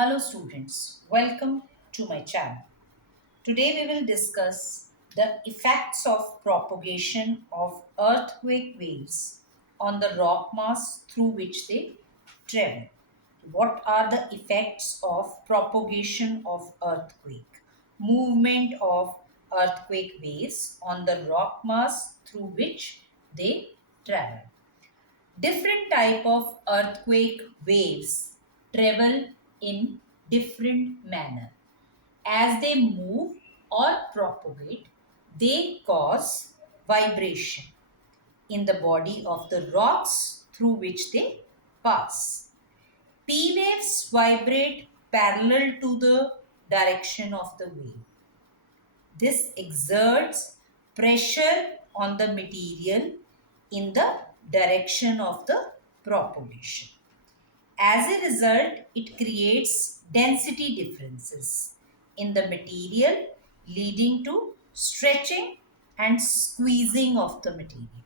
Hello students, welcome to my channel. Today we will discuss the effects of propagation of earthquake waves on the rock mass through which they travel. What are the effects of propagation of earthquake? Movement of earthquake waves on the rock mass through which they travel. Different type of earthquake waves travel in different manner. As they move or propagate, they cause vibration in the body of the rocks through which they pass. P waves vibrate parallel to the direction of the wave. This exerts pressure on the material in the direction of the propagation. As a result, it creates density differences in the material, leading to stretching and squeezing of the material.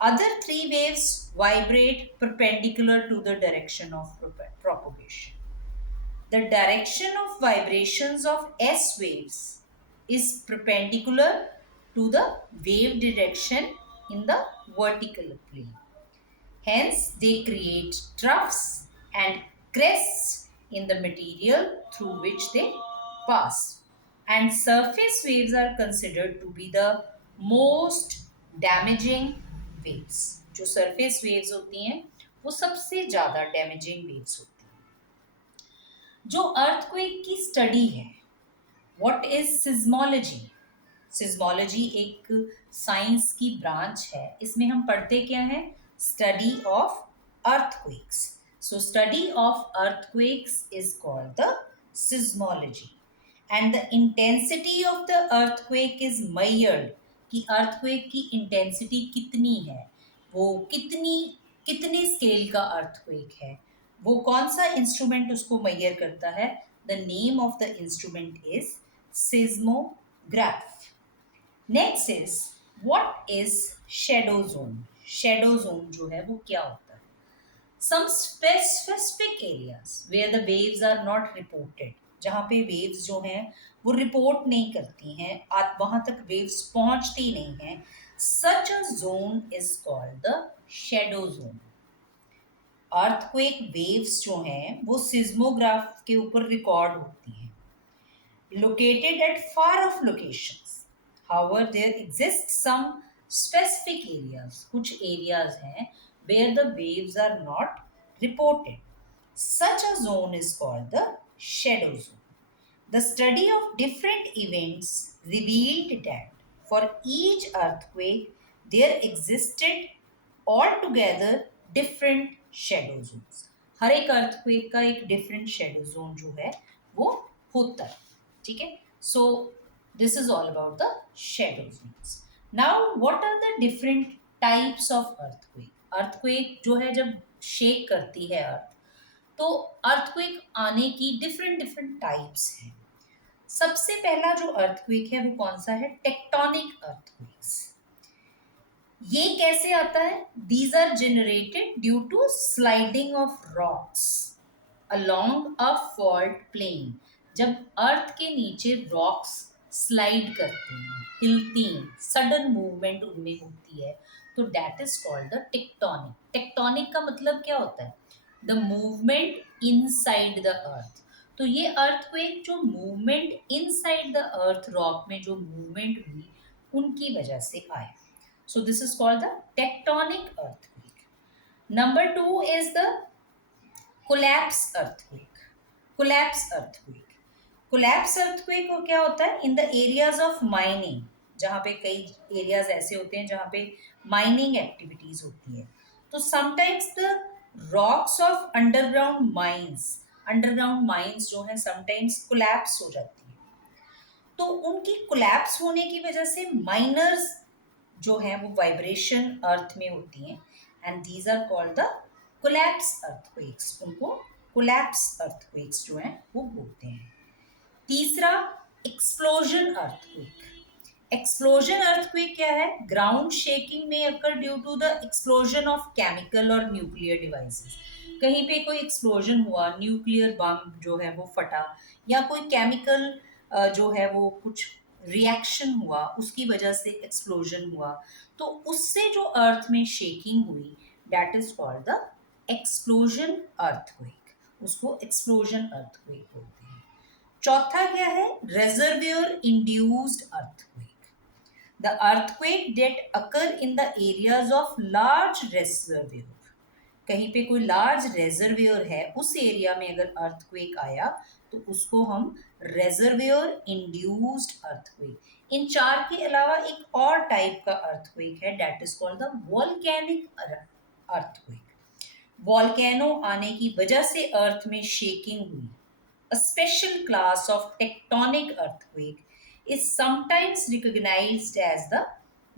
Other three waves vibrate perpendicular to the direction of propagation. The direction of vibrations of S waves is perpendicular to the wave direction in the vertical plane. Hence, they create troughs and crests in the material through which they pass. And surface waves are considered to be the most damaging waves. जो surface waves होती हैं वो सबसे ज़्यादा damaging waves होती हैं. जो earthquake की study है, what is seismology? सिज्मोलॉजी एक साइंस की ब्रांच है. इसमें हम पढ़ते क्या है? Study of earthquakes. So study of earthquakes is called the seismology. And the intensity of the earthquake is measured कि अर्थक्वेक की इंटेंसिटी कितनी है, वो कितने स्केल का अर्थक्वेक है, वो कौन सा इंस्ट्रूमेंट उसको मेजर करता है. The name of the instrument is seismograph. Next is what is shadow zone. Shadow zone जो है वो क्या होता है? Some specific areas where the waves are not reported. जहाँ पे वेव्स जो हैं वो रिपोर्ट नहीं करती हैं, वहां तक वेव्स पहुंचती नहीं हैं. Such a zone is called the shadow zone. Earthquake waves जो हैं वो सिज्मोग्राफ के ऊपर रिकॉर्ड होती हैं, located at far off locations. However, there exist some specific areas, कुछ areas हैं where the waves are not reported. Such a zone is called the shadow zone. The study of different events revealed that for each earthquake there existed altogether different shadow zones. हर एक earthquake का एक different shadow zone जो है वो होता है. ठीक है. So this is all about the shadow zones. Now what are the different types of earthquake. Earthquake जो है जब शेक करती है अर्थ, तो अर्थक्वेक आने की डिफरेंट डिफरेंट टाइप्स हैं. सबसे पहला जो अर्थक्वेक है वो कौन सा है? Tectonic earthquakes. ये कैसे आता है? These are generated due to sliding of rocks along a fault plane. जब अर्थ के नीचे रॉक्स स्लाइड करती हैं, हिलती हैं, सडन मूवमेंट उनमें होती है, तो that is called the tectonic. Tectonic का मतलब क्या होता है? The movement inside the earth. तो ये अर्थक्वेक जो movement inside the earth, rock में जो मूवमेंट हुई उनकी वजह से आया. सो this is called the tectonic earthquake. Number 2 is the collapse earthquake. Collapse earthquake. Collapse earthquake को क्या होता है? In the areas of mining. जहाँ पे कई एरियाज ऐसे होते हैं जहाँ पे माइनिंग एक्टिविटीज होती है, तो sometimes the rocks of underground mines जो है समटाइम्स कोलैप्स हो जाती है. तो उनकी कोलैप्स होने की वजह से माइनर्स जो है वो वाइब्रेशन अर्थ में होती हैं, and these are called the collapse earthquakes. उनको कोलैप्स अर्थक्वेक्स जो हैं वो बोलते हैं. तीसरा, एक्सप्लोजन अर्थक्वेक. एक्सप्लोजन अर्थक्वेक क्या है? ग्राउंड शेकिंग में occur due to the explosion of chemical और न्यूक्लियर डिवाइसेस। कहीं पे कोई एक्सप्लोजन हुआ, न्यूक्लियर बम जो है वो फटा, या कोई केमिकल जो है वो कुछ रिएक्शन हुआ, उसकी वजह से एक्सप्लोजन हुआ, तो उससे जो अर्थ में शेकिंग हुई, that is called the explosion earthquake. उसको एक्सप्लोजन अर्थक्वेक बोलते हैं। चौथा क्या है? Reservoir induced earthquake. The earthquake that occur in the areas of large reservoir। कहीं पे कोई लार्ज रेजर्वियर है, उस एरिया में अगर अर्थक्वेक आया तो उसको हम रेजर्वियर इंड्यूस्ड अर्थक्वेक। इन चार के अलावा एक और टाइप का अर्थक्वेक है, that is called the volcanic earthquake. Volcano आने की वजह से अर्थ में शेकिंग हुई। A special class of tectonic earthquake is sometimes recognized as the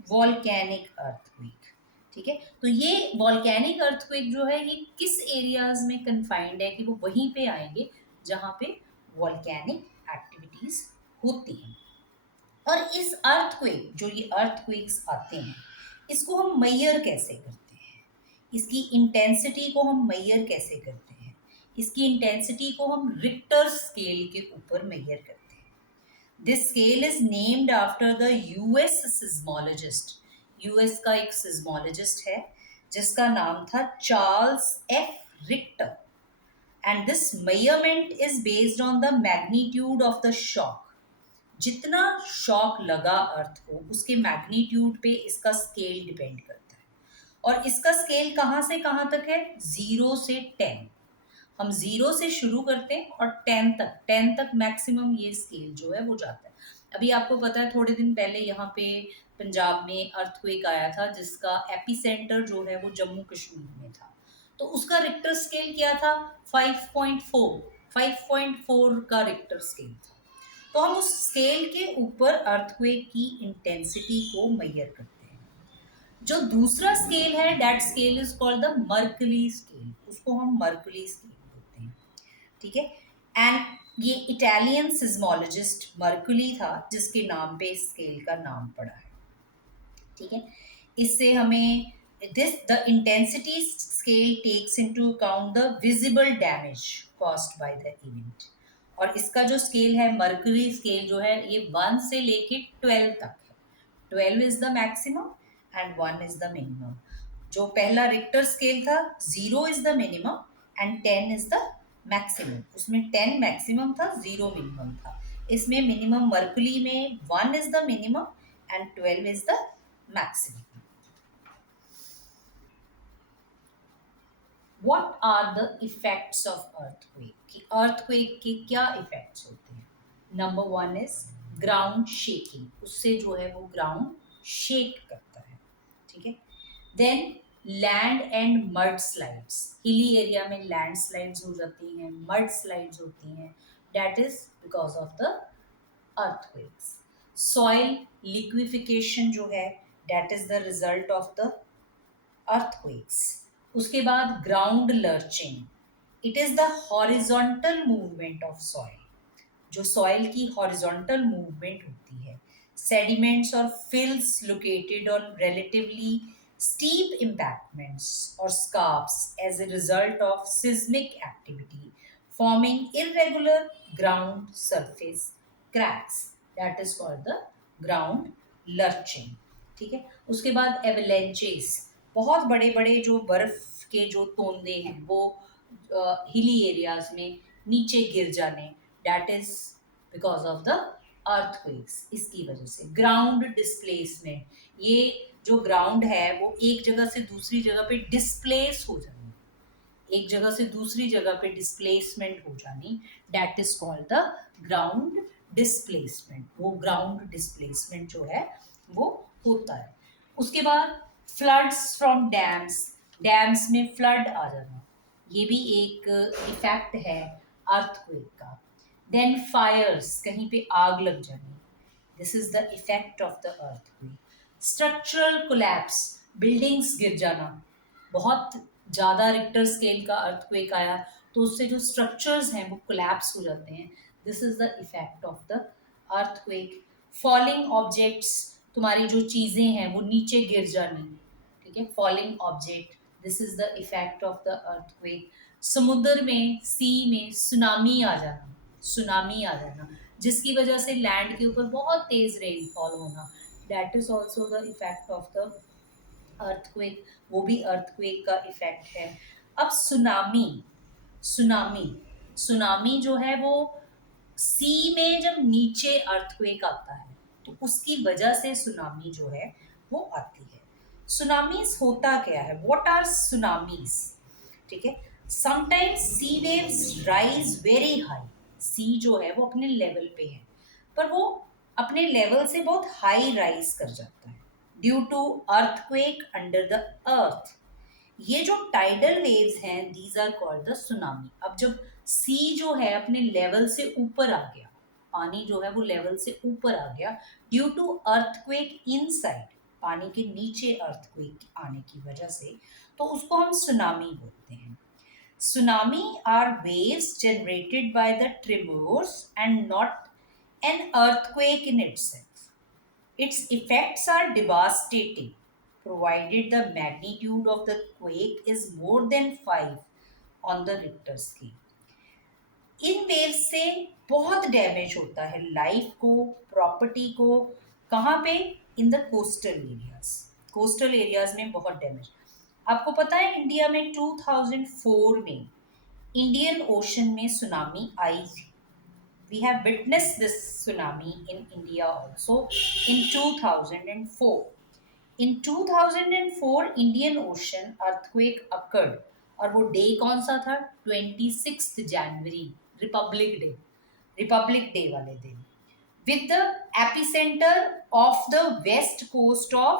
volcanic earthquake। ठीक है, तो ये वॉल्केनिक अर्थक्वेक जो है ये किस एरियाज में कन्फाइंड है कि वो वहीं पे आएंगे जहां पे वॉल्केनिक एक्टिविटीज होती हैं। और इस अर्थक्वेक, जो ये अर्थक्वेक्स आते हैं, इसको हम मेजर कैसे करते हैं? इसकी इंटेंसिटी को हम मेजर कैसे करते हैं? इसकी इंटेंसिटी को हम रिक्टर स्केल के ऊपर मेजर करते हैं। This scale is named after the US seismologist. US का एक सिज्मोलॉजिस्ट है जिसका नाम था Charles F Richter. And this measurement is based on the magnitude of the shock. जितना शॉक लगा अर्थ को, उसके मैग्नीट्यूड पे इसका स्केल डिपेंड करता है। और इसका स्केल कहाँ से कहाँ तक है? 0 से 10। हम 0 से शुरू करते हैं और 10 तक मैक्सिमम ये स्केल जो है वो जाता है। अभी आपको पता है, थोड़े दिन पहले यहाँ पे पंजाब में अर्थक्वेक आया था जिसका एपिसेंटर जो है वो जम्मू कश्मीर में था। तो उसका रिक्टर स्केल क्या था? 5.4। 5.4 का रिक्टर स्केल था। तो हम उस स्केल के ऊपर अर्थक्वेक की इंटेंसिटी को मेजर करते हैं। जो दूसरा स्केल है, that scale is called the Mercalli scale. उसको हम मर्कली स्केल बोलते हैं। ठीक है, एंड ये इटालियन सिज्मोलॉजिस्ट मर्कुली था जिसके नाम पे इस स्केल का नाम पड़ा है। ठीक है, इससे हमें this the intensity scale takes into account the visible damage caused by the event. और इसका जो स्केल है, मर्करी स्केल जो है, ये 1 से लेके 12 तक है। 12 is the maximum and 1 is the minimum. जो पहला रिक्टर स्केल था, 0 is the minimum and 10 is the maximum. उसमें 10 मैक्सिमम था, 0 मिनिमम था। इसमें मिनिमम मर्कली में 1 is the minimum and 12 is the maximum. What are the effects of earthquake? कि earthquake के क्या effects होते हैं? Number 1 is ground shaking। उससे जो है वो ground shake करता है। ठीक है, then land and mud slides। hilly area में landslides हो जाती हैं, mud slides होती हैं, that is because of the earthquakes। soil liquefaction जो है, that is the result of the earthquakes। उसके बाद ground lurching. It is the horizontal movement of soil. जो सॉइल की हॉरिजॉन्टल मूवमेंट होती है। सेडिमेंट्स और fills located on relatively steep embankments or scarps as a result of seismic activity, forming irregular ground surface cracks, that is called the ground lurching। ठीक है, उसके बाद एवलेंचेस। बहुत बड़े बड़े जो बर्फ के जो तोंदे हैं वो हिली एरियाज में नीचे गिर जाने, that is because of the earthquakes. इसकी वजह से ग्राउंड डिस्प्लेसमेंट, ये जो ग्राउंड है वो एक जगह से दूसरी जगह पे डिस्प्लेस हो जानी, एक जगह से दूसरी जगह पे डिस्प्लेसमेंट हो जानी, that is called the ground displacement. वो ग्राउंड डिस्प्लेसमेंट जो है वो होता है। उसके बाद फ्लड्स फ्रॉम डैम्स। डैम्स में फ्लड आ जाना, ये भी एक इफेक्ट है अर्थक्वेक का। देन फायर्स, कहीं पे आग लग जानी, this is the effect of the earthquake. Structural collapse, buildings गिर जाना। बहुत ज़्यादा रिक्टर स्केल का अर्थक्वेक आया तो उससे जो स्ट्रक्चर्स हैं वो कोलैप्स हो जाते हैं, this is the effect of the earthquake. Falling objects, तुम्हारी जो चीजें हैं वो नीचे गिर जानी, ठीक है, falling object, this is the effect of the earthquake. समुद्र में, सी में सुनामी आ जाना, सुनामी आ जाना, जिसकी वजह से लैंड के ऊपर बहुत तेज रेनफॉल होना, that is also the effect of the earthquake, वो भी अर्थक्वेक का इफेक्ट है। अब सुनामी, सुनामी, सुनामी जो है वो सी में जब नीचे अर्थक्वेक आता है तो उसकी वजह से सुनामी जो है वो आती है। सुनामीज होता क्या है, व्हाट आर सुनामीज, ठीक है। समटाइम्स सी वेव्स राइज वेरी हाई, सी जो है वो अपने लेवल पे है, पर वो अपने लेवल से बहुत हाई राइज कर जाता है due to earthquake under the earth. ये जो टाइडल वेव्स हैं these are called the tsunami. अब जब सी जो है अपने लेवल से ऊपर आ गया, पानी जो है वो लेवल से ऊपर आ गया ड्यू टू अर्थक्वेक इनसाइड, पानी के नीचे अर्थक्वेक आने की वजह से, तो उसको हम सुनामी बोलते हैं। Tsunami are waves generated by the tremors and not an earthquake in itself. Its effects are devastating, provided the magnitude of the quake is more than 5 on the Richter scale. In wave से बहुत damage होता है life को, property को, कहाँ पे, in the coastal areas, coastal areas में बहुत डैमेज। आपको पता है इंडिया में 2004 में इंडियन ओशन में सुनामी आई थी। We have witnessed this tsunami in India also in 2004. In 2004 Indian Ocean earthquake occurred और वो डे कौन सा था, 26 जनवरी, रिपब्लिक डे, रिपब्लिक डे वाले दिन, with the epicenter of the west coast of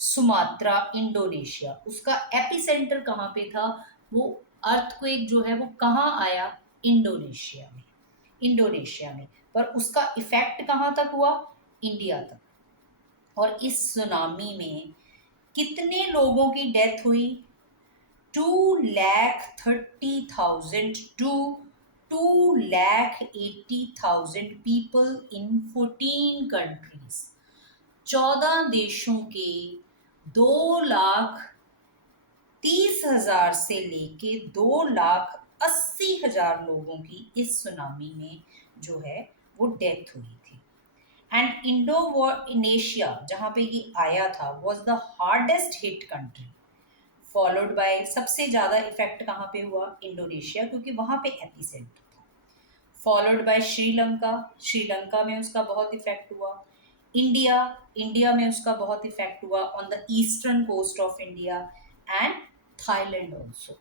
Sumatra, Indonesia. उसका एपिसेंटर कहाँ पे था, वो अर्थक्वेक जो है वो कहाँ आया, इंडोनेशिया में, इंडोनेशिया में, पर उसका इफेक्ट कहाँ तक हुआ, इंडिया तक। और इस सुनामी में कितने लोगों की डेथ हुई, 2,30,000 टू 2,80,000 पीपल इन 14 कंट्रीज। 14 देशों के 2,30,000 से लेके 2,80,000 लोगों की इस सुनामी में जो है वो डेथ हुई थी। एंड इंडोनेशिया जहाँ पे ये आया था was the hardest hit country, followed by, सबसे ज़्यादा इफेक्ट कहाँ पे हुआ, इंडोनेशिया, क्योंकि वहाँ पे एपिसेंटर था, फॉलोड बाय श्रीलंका, श्रीलंका में उसका बहुत इफेक्ट हुआ, इंडिया, इंडिया में उसका बहुत इफेक्ट हुआ on the eastern coast of India, and Thailand also,